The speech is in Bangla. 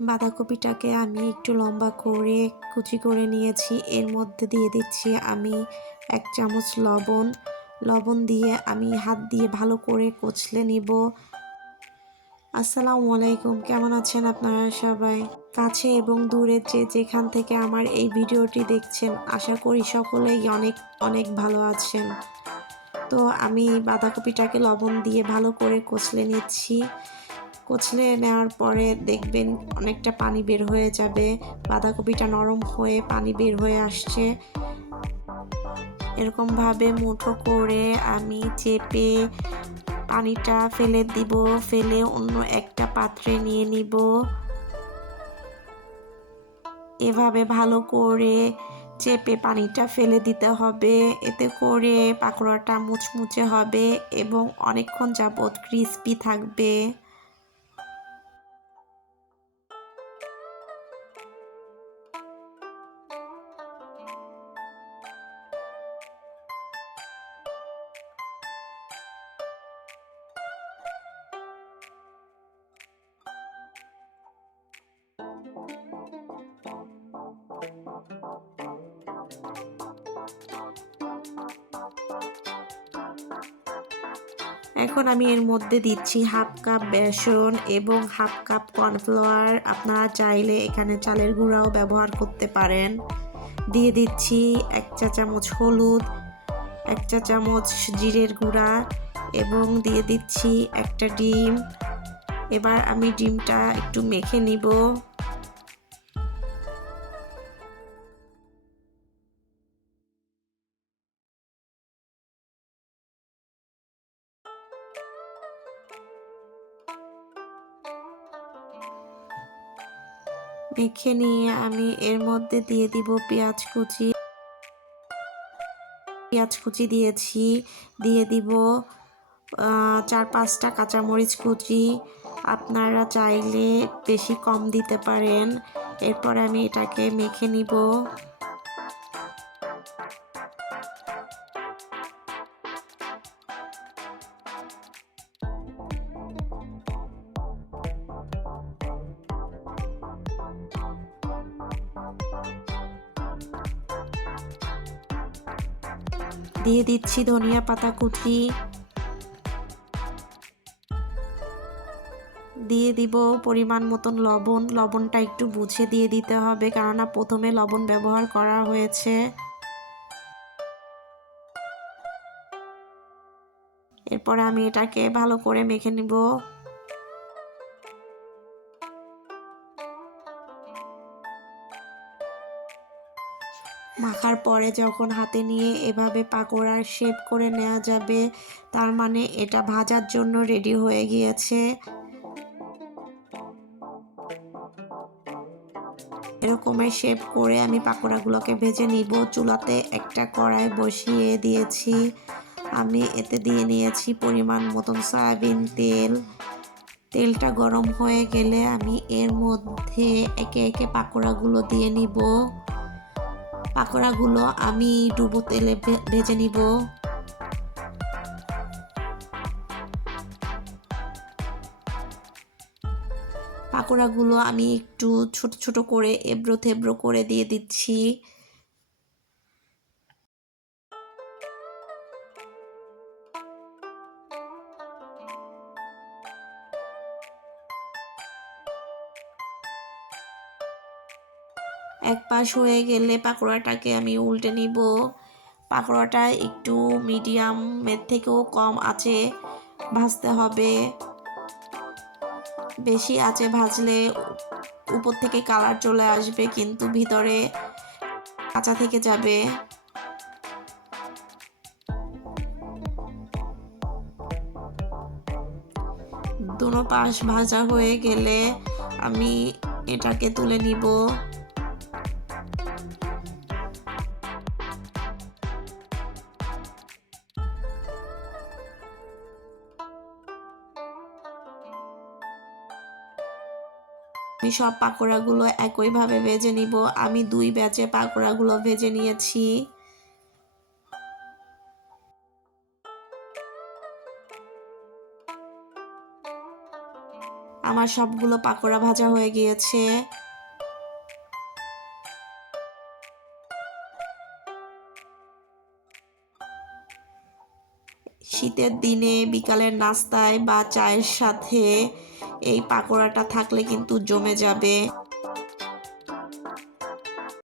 বাঁধাকপিটাকে আমি একটু লম্বা করে, কুচি করে নিয়েছি। এর মধ্যে দিয়ে দিচ্ছি আমি এক চামচ লবণ। লবণ দিয়ে আমি হাত দিয়ে ভালো করে কচলে নিব। আসসালামু আলাইকুম, কেমন আছেন আপনারা সবাই? কাছে এবং দূরে যে যেখান থেকে আমার এই ভিডিওটি দেখছেন, আশা করি সকলেই অনেক অনেক ভালো আছেন। তো আমি বাঁধাকপিটাকে লবণ দিয়ে ভালো করে কচলে নিচ্ছি। কচলে নেওয়ার পরে দেখবেন অনেকটা পানি বের হয়ে যাবে, বাঁধাকপিটা নরম হয়ে পানি বের হয়ে আসছে। এরকমভাবে মুঠো করে আমি চেপে পানিটা ফেলে দিব, ফেলে অন্য একটা পাত্রে নিয়ে নিব। এভাবে ভালো করে চেপে পানিটা ফেলে দিতে হবে, এতে করে পাকোড়াটা মুচমুচে হবে এবং অনেকক্ষণ যাবৎ ক্রিস্পি থাকবে। এখন আমি এর মধ্যে দিচ্ছি হাফ কাপ বেসন এবং হাফ কাপ কর্নফ্লাওয়ার। আপনারা চাইলে এখানে চালের গুঁড়াও ব্যবহার করতে পারেন। দিয়ে দিচ্ছি এক চা চামচ হলুদ, এক চা চামচ জিরের গুঁড়া এবং দিয়ে দিচ্ছি একটা ডিম। এবার আমি ডিমটা একটু মেখে নিব। মেখে নিয়ে আমি এর মধ্যে দিয়ে দিব পেঁয়াজ কুচি। পেঁয়াজ কুচি দিয়েছি। দিয়ে দিব চার পাঁচটা কাঁচামরিচ কুচি। আপনারা চাইলে বেশি কম দিতে পারেন। এরপর আমি এটাকে মেখে নিব। দিয়ে দিচ্ছি ধনিয়া পাতা কুচি। দিয়ে দিব পরিমাণ মতন লবণ। লবণটা একটু বুঝে দিয়ে দিতে হবে, কেননা প্রথমে লবণ ব্যবহার করা হয়েছে। এরপরে আমি এটাকে ভালো করে মেখে নিব। মাখার পরে যখন হাতে নিয়ে এভাবে পাকোড়ার শেপ করে নেওয়া যাবে, তার মানে এটা ভাজার জন্য রেডি হয়ে গিয়েছে। এরকমের শেপ করে আমি পাকোড়াগুলোকে ভেজে নিব। চুলাতে একটা কড়াই বসিয়ে দিয়েছি। আমি এতে দিয়ে নিয়েছি পরিমাণ মতন সয়াবিন তেল। তেলটা গরম হয়ে গেলে আমি এর মধ্যে একে একে পাকোড়াগুলো দিয়ে নিব। পাকোড়াগুলো আমি ডুবো তেলে ভেজে নিব। পাকোড়াগুলো আমি একটু ছোট ছোট করে এবড়ো থেবড়ো করে দিয়ে দিচ্ছি। এক পাশ হয়ে গেলে পাকোড়াটাকে আমি উল্টে নিব। পাকোড়াটা একটু মিডিয়ামের থেকেও কম আছে ভাজতে হবে। বেশি আছে ভাজলে উপর থেকে কালার চলে আসবে, কিন্তু ভিতরে কাঁচা থেকে যাবে। দুনো পাশ ভাজা হয়ে গেলে আমি এটাকে তুলে নিব। আমি সব পাকোড়াগুলো একইভাবে ভেজে নিব। আমি দুই ব্যাচে পাকোড়াগুলো ভেজে নিয়েছি। আমার সবগুলো পাকোড়া ভাজা হয়ে গিয়েছে। শীতের দিনে বিকালের নাস্তায় বা চায়ের সাথে এই পাকোড়াটা থাকলে কিন্তু জমে যাবে।